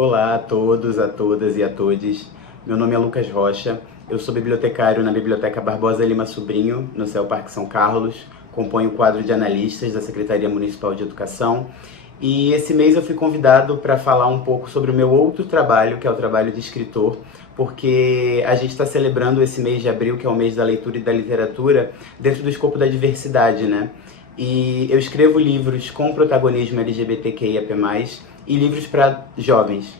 Olá a todos, a todas e a todes. Meu nome é Lucas Rocha, eu sou bibliotecário na Biblioteca Barbosa Lima Sobrinho, no CEU Parque São Carlos, componho o quadro de analistas da Secretaria Municipal de Educação e esse mês eu fui convidado para falar um pouco sobre o meu outro trabalho, que é o trabalho de escritor, porque a gente está celebrando esse mês de abril, que é o mês da leitura e da literatura, dentro do escopo da diversidade, né? E eu escrevo livros com protagonismo LGBTQIAP+, e livros para jovens.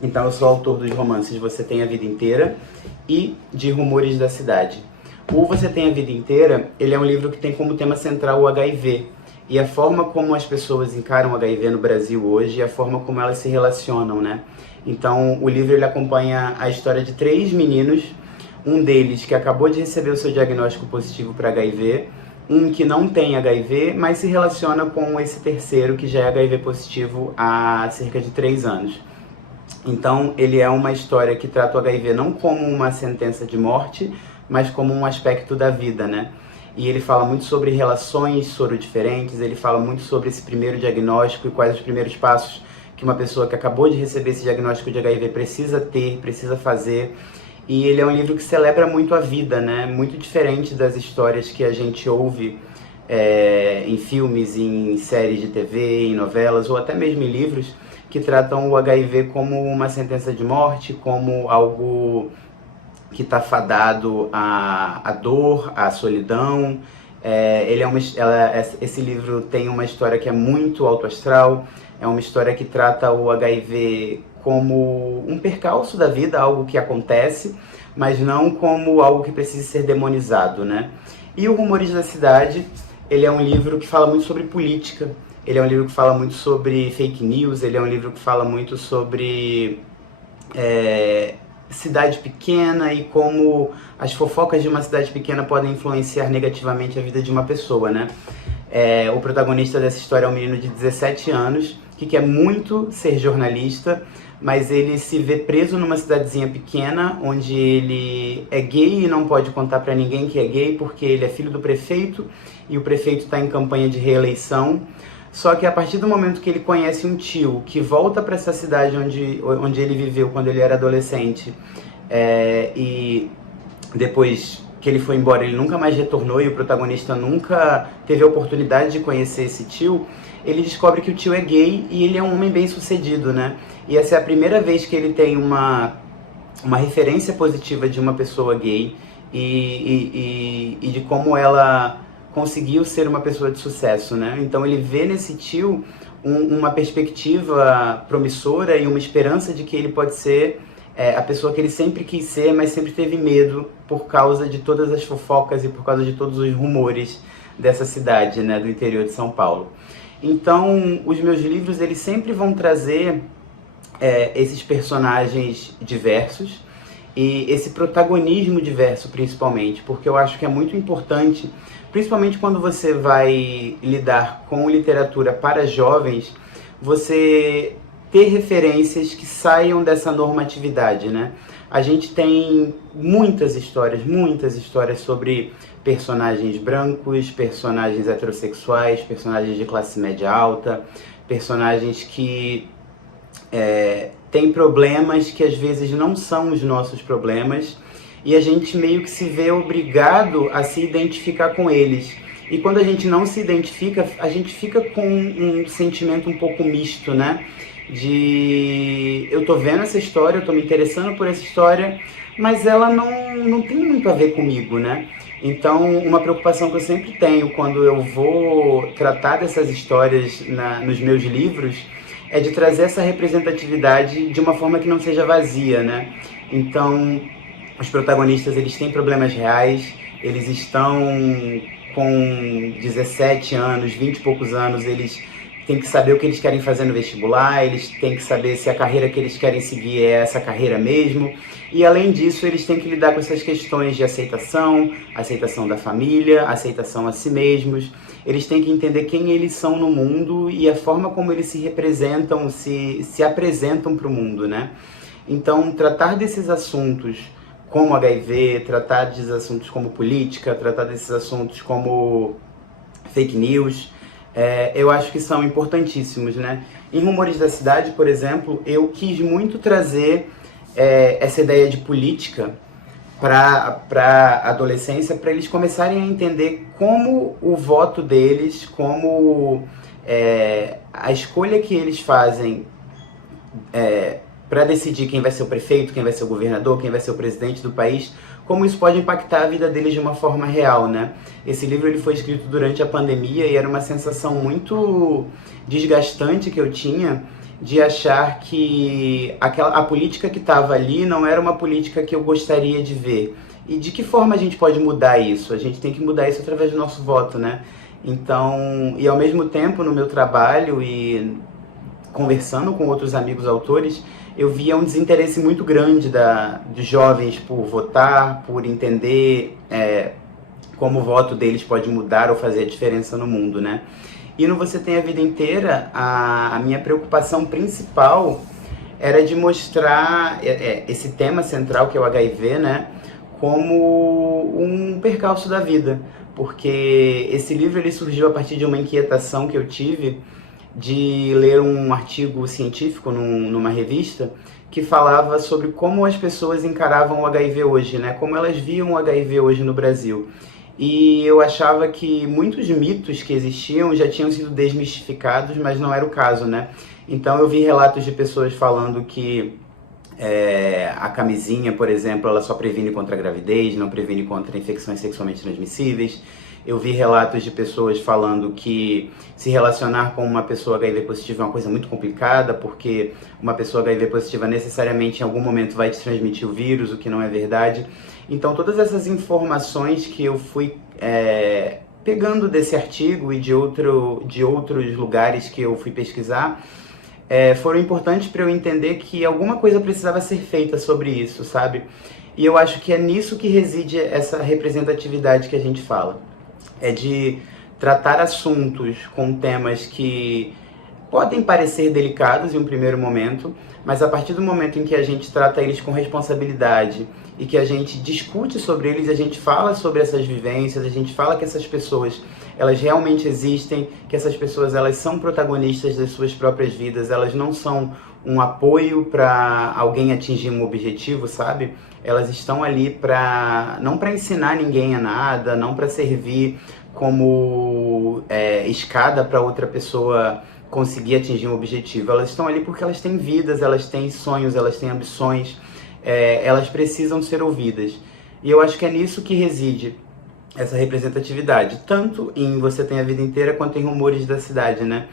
Então eu sou autor dos romances Você Tem a Vida Inteira e de Rumores da Cidade. O Você Tem a Vida Inteira, ele é um livro que tem como tema central o HIV e a forma como as pessoas encaram o HIV no Brasil hoje e a forma como elas se relacionam, né? Então o livro ele acompanha a história de 3 meninos, um deles que acabou de receber o seu diagnóstico positivo para HIV, um que não tem HIV, mas se relaciona com esse terceiro que já é HIV positivo há cerca de 3 anos. Então ele é uma história que trata o HIV não como uma sentença de morte, mas como um aspecto da vida, né? E ele fala muito sobre relações sorodiferentes, ele fala muito sobre esse primeiro diagnóstico e quais os primeiros passos que uma pessoa que acabou de receber esse diagnóstico de HIV precisa ter, precisa fazer. E ele é um livro que celebra muito a vida, né? Muito diferente das histórias que a gente ouve em filmes, em séries de TV, em novelas, ou até mesmo em livros, que tratam o HIV como uma sentença de morte, como algo que está fadado à dor, à solidão. Esse livro tem uma história que é muito autoastral, é uma história que trata o HIV como um percalço da vida, algo que acontece, mas não como algo que precisa ser demonizado, né? E o Rumores da Cidade, ele é um livro que fala muito sobre política, ele é um livro que fala muito sobre fake news, ele é um livro que fala muito sobre cidade pequena e como as fofocas de uma cidade pequena podem influenciar negativamente a vida de uma pessoa, né? O protagonista dessa história é um menino de 17 anos que quer muito ser jornalista, mas ele se vê preso numa cidadezinha pequena onde ele é gay e não pode contar pra ninguém que é gay porque ele é filho do prefeito e o prefeito está em campanha de reeleição. Só que a partir do momento que ele conhece um tio que volta para essa cidade onde ele viveu quando ele era adolescente, e depois que ele foi embora ele nunca mais retornou e o protagonista nunca teve a oportunidade de conhecer esse tio, ele descobre que o tio é gay e ele é um homem bem sucedido, né? E essa é a primeira vez que ele tem uma referência positiva de uma pessoa gay e de como ela conseguiu ser uma pessoa de sucesso, né? Então ele vê nesse tio uma perspectiva promissora e uma esperança de que ele pode ser a pessoa que ele sempre quis ser, mas sempre teve medo por causa de todas as fofocas e por causa de todos os rumores dessa cidade, né, do interior de São Paulo. Então, os meus livros, eles sempre vão trazer esses personagens diversos e esse protagonismo diverso, principalmente, porque eu acho que é muito importante, principalmente quando você vai lidar com literatura para jovens, você ter referências que saiam dessa normatividade, né? A gente tem muitas histórias sobre personagens brancos, personagens heterossexuais, personagens de classe média alta, personagens que têm problemas que às vezes não são os nossos problemas e a gente meio que se vê obrigado a se identificar com eles. E quando a gente não se identifica, a gente fica com um sentimento um pouco misto, né? Eu tô vendo essa história, eu tô me interessando por essa história, mas ela não tem muito a ver comigo, né? Então, uma preocupação que eu sempre tenho quando eu vou tratar dessas histórias nos meus livros é de trazer essa representatividade de uma forma que não seja vazia, né? Então, os protagonistas, eles têm problemas reais, eles estão com 17 anos, 20 e poucos anos, eles têm que saber o que eles querem fazer no vestibular, eles têm que saber se a carreira que eles querem seguir é essa carreira mesmo. E além disso, eles têm que lidar com essas questões de aceitação, aceitação da família, aceitação a si mesmos. Eles têm que entender quem eles são no mundo e a forma como eles se representam, se apresentam para o mundo, né? Então, tratar desses assuntos como HIV, tratar desses assuntos como política, tratar desses assuntos como fake news, eu acho que são importantíssimos, né? Em Rumores da Cidade, por exemplo, eu quis muito trazer essa ideia de política para a adolescência, para eles começarem a entender como o voto deles, como a escolha que eles fazem para decidir quem vai ser o prefeito, quem vai ser o governador, quem vai ser o presidente do país, como isso pode impactar a vida deles de uma forma real, né? Esse livro ele foi escrito durante a pandemia e era uma sensação muito desgastante que eu tinha de achar que a política que estava ali não era uma política que eu gostaria de ver. E de que forma a gente pode mudar isso? A gente tem que mudar isso através do nosso voto, né? Então, e ao mesmo tempo no meu trabalho e conversando com outros amigos autores, eu via um desinteresse muito grande dos jovens por votar, por entender como o voto deles pode mudar ou fazer a diferença no mundo, né? E no Você Tem a Vida Inteira, a minha preocupação principal era de mostrar esse tema central, que é o HIV, né, como um percalço da vida. Porque esse livro ele surgiu a partir de uma inquietação que eu tive de ler um artigo científico numa revista que falava sobre como as pessoas encaravam o HIV hoje, né? Como elas viam o HIV hoje no Brasil. E eu achava que muitos mitos que existiam já tinham sido desmistificados, mas não era o caso, né? Então eu vi relatos de pessoas falando que a camisinha, por exemplo, ela só previne contra a gravidez, não previne contra infecções sexualmente transmissíveis. Eu vi relatos de pessoas falando que se relacionar com uma pessoa HIV positiva é uma coisa muito complicada, porque uma pessoa HIV positiva necessariamente em algum momento vai te transmitir o vírus, o que não é verdade. Então todas essas informações que eu fui pegando desse artigo e de outros lugares que eu fui pesquisar, foram importantes para eu entender que alguma coisa precisava ser feita sobre isso, sabe? E eu acho que é nisso que reside essa representatividade que a gente fala. É de tratar assuntos com temas que podem parecer delicados em um primeiro momento, mas a partir do momento em que a gente trata eles com responsabilidade e que a gente discute sobre eles, a gente fala sobre essas vivências, a gente fala que essas pessoas, elas realmente existem, que essas pessoas, elas são protagonistas das suas próprias vidas, elas não são um apoio para alguém atingir um objetivo, sabe? Elas estão ali não para ensinar ninguém a nada, não para servir como escada para outra pessoa conseguir atingir um objetivo. Elas estão ali porque elas têm vidas, elas têm sonhos, elas têm ambições, elas precisam ser ouvidas. E eu acho que é nisso que reside essa representatividade, tanto em Você Tem a Vida Inteira quanto em Rumores da Cidade, né?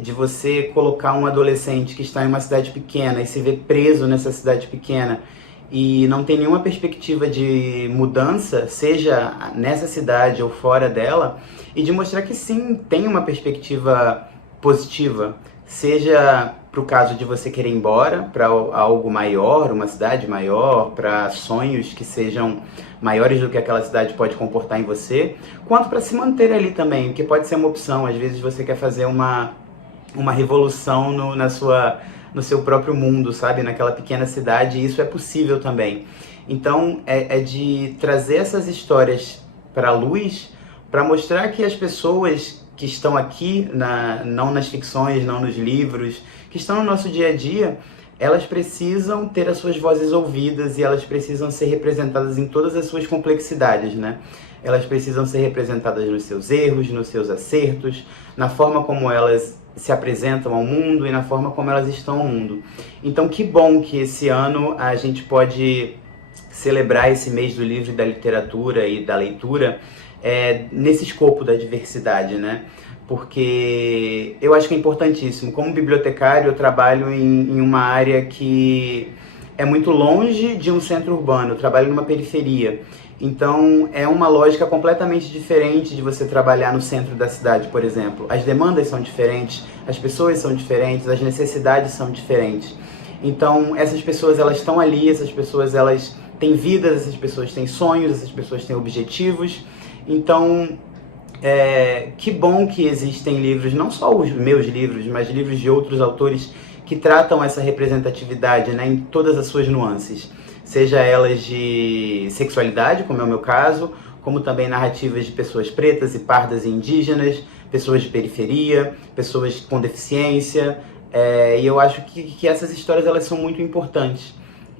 De você colocar um adolescente que está em uma cidade pequena e se vê preso nessa cidade pequena e não tem nenhuma perspectiva de mudança, seja nessa cidade ou fora dela, e de mostrar que sim, tem uma perspectiva positiva, seja para o caso de você querer ir embora para algo maior, uma cidade maior, para sonhos que sejam maiores do que aquela cidade pode comportar em você, quanto para se manter ali também, que pode ser uma opção. Às vezes você quer fazer uma revolução no seu próprio mundo, sabe? Naquela pequena cidade, e isso é possível também. Então, é de trazer essas histórias para a luz, para mostrar que as pessoas que estão aqui, não nas ficções, não nos livros, que estão no nosso dia a dia, elas precisam ter as suas vozes ouvidas e elas precisam ser representadas em todas as suas complexidades, né? Elas precisam ser representadas nos seus erros, nos seus acertos, na forma como elas se apresentam ao mundo e na forma como elas estão no mundo. Então, que bom que esse ano a gente pode celebrar esse mês do livro e da literatura e da leitura nesse escopo da diversidade, né? Porque eu acho que é importantíssimo. Como bibliotecário, eu trabalho em uma área que é muito longe de um centro urbano, eu trabalho numa periferia. Então, é uma lógica completamente diferente de você trabalhar no centro da cidade, por exemplo. As demandas são diferentes, as pessoas são diferentes, as necessidades são diferentes. Então, essas pessoas, elas estão ali, essas pessoas, elas têm vidas, essas pessoas têm sonhos, essas pessoas têm objetivos. Então, que bom que existem livros, não só os meus livros, mas livros de outros autores que tratam essa representatividade, né, em todas as suas nuances. Seja elas de sexualidade, como é o meu caso, como também narrativas de pessoas pretas e pardas e indígenas, pessoas de periferia, pessoas com deficiência, e eu acho que essas histórias elas são muito importantes.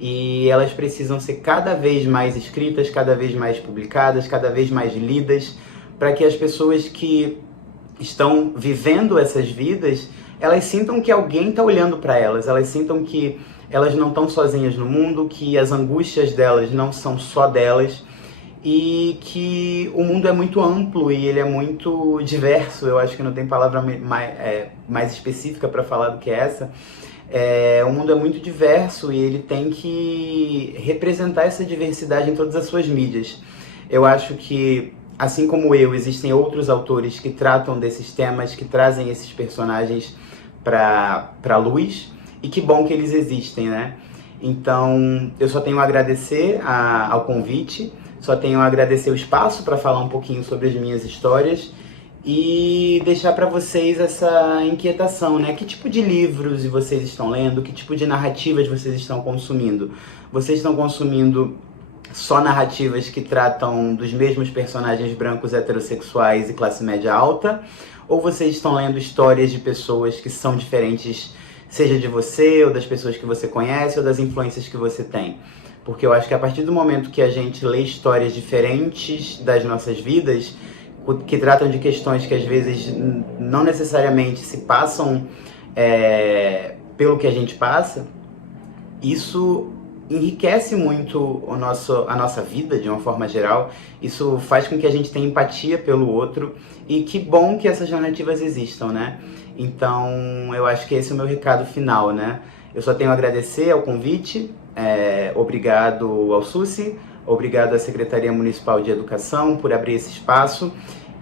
E elas precisam ser cada vez mais escritas, cada vez mais publicadas, cada vez mais lidas, para que as pessoas que estão vivendo essas vidas, elas sintam que alguém está olhando para elas, elas sintam que elas não estão sozinhas no mundo, que as angústias delas não são só delas, e que o mundo é muito amplo e ele é muito diverso. Eu acho que não tem palavra mais específica para falar do que essa. O mundo é muito diverso e ele tem que representar essa diversidade em todas as suas mídias. Eu acho que, assim como eu, existem outros autores que tratam desses temas, que trazem esses personagens para a luz, e que bom que eles existem, né? Então, eu só tenho a agradecer ao convite, só tenho a agradecer o espaço para falar um pouquinho sobre as minhas histórias, e deixar para vocês essa inquietação, né? Que tipo de livros vocês estão lendo? Que tipo de narrativas vocês estão consumindo? Vocês estão consumindo só narrativas que tratam dos mesmos personagens brancos, heterossexuais e classe média alta? Ou vocês estão lendo histórias de pessoas que são diferentes, seja de você, ou das pessoas que você conhece, ou das influências que você tem? Porque eu acho que a partir do momento que a gente lê histórias diferentes das nossas vidas, que tratam de questões que às vezes não necessariamente se passam pelo que a gente passa, isso enriquece muito a nossa vida de uma forma geral. Isso faz com que a gente tenha empatia pelo outro, e que bom que essas narrativas existam, né? Então eu acho que esse é o meu recado final, né? Eu só tenho a agradecer ao convite, obrigado ao SUSE, obrigado à Secretaria Municipal de Educação por abrir esse espaço,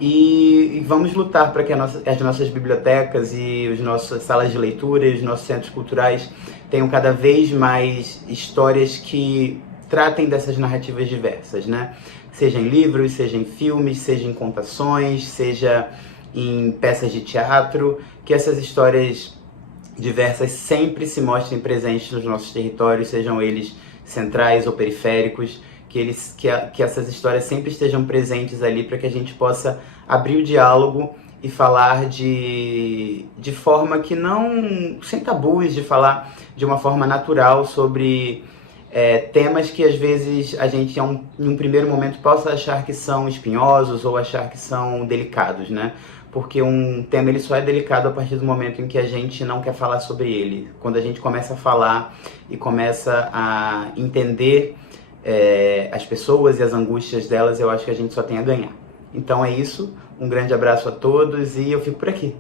e vamos lutar para que as nossas bibliotecas e as nossas salas de leitura e os nossos centros culturais tenham cada vez mais histórias que tratem dessas narrativas diversas, né? Seja em livros, seja em filmes, seja em contações, seja em peças de teatro, que essas histórias diversas sempre se mostrem presentes nos nossos territórios, sejam eles centrais ou periféricos, que essas histórias sempre estejam presentes ali, para que a gente possa abrir o diálogo e falar de forma que não, sem tabus, de falar de uma forma natural sobre temas que às vezes a gente em um primeiro momento possa achar que são espinhosos ou achar que são delicados, né? Porque um tema ele só é delicado a partir do momento em que a gente não quer falar sobre ele. Quando a gente começa a falar e começa a entender as pessoas e as angústias delas, eu acho que a gente só tem a ganhar. Então é isso, um grande abraço a todos e eu fico por aqui.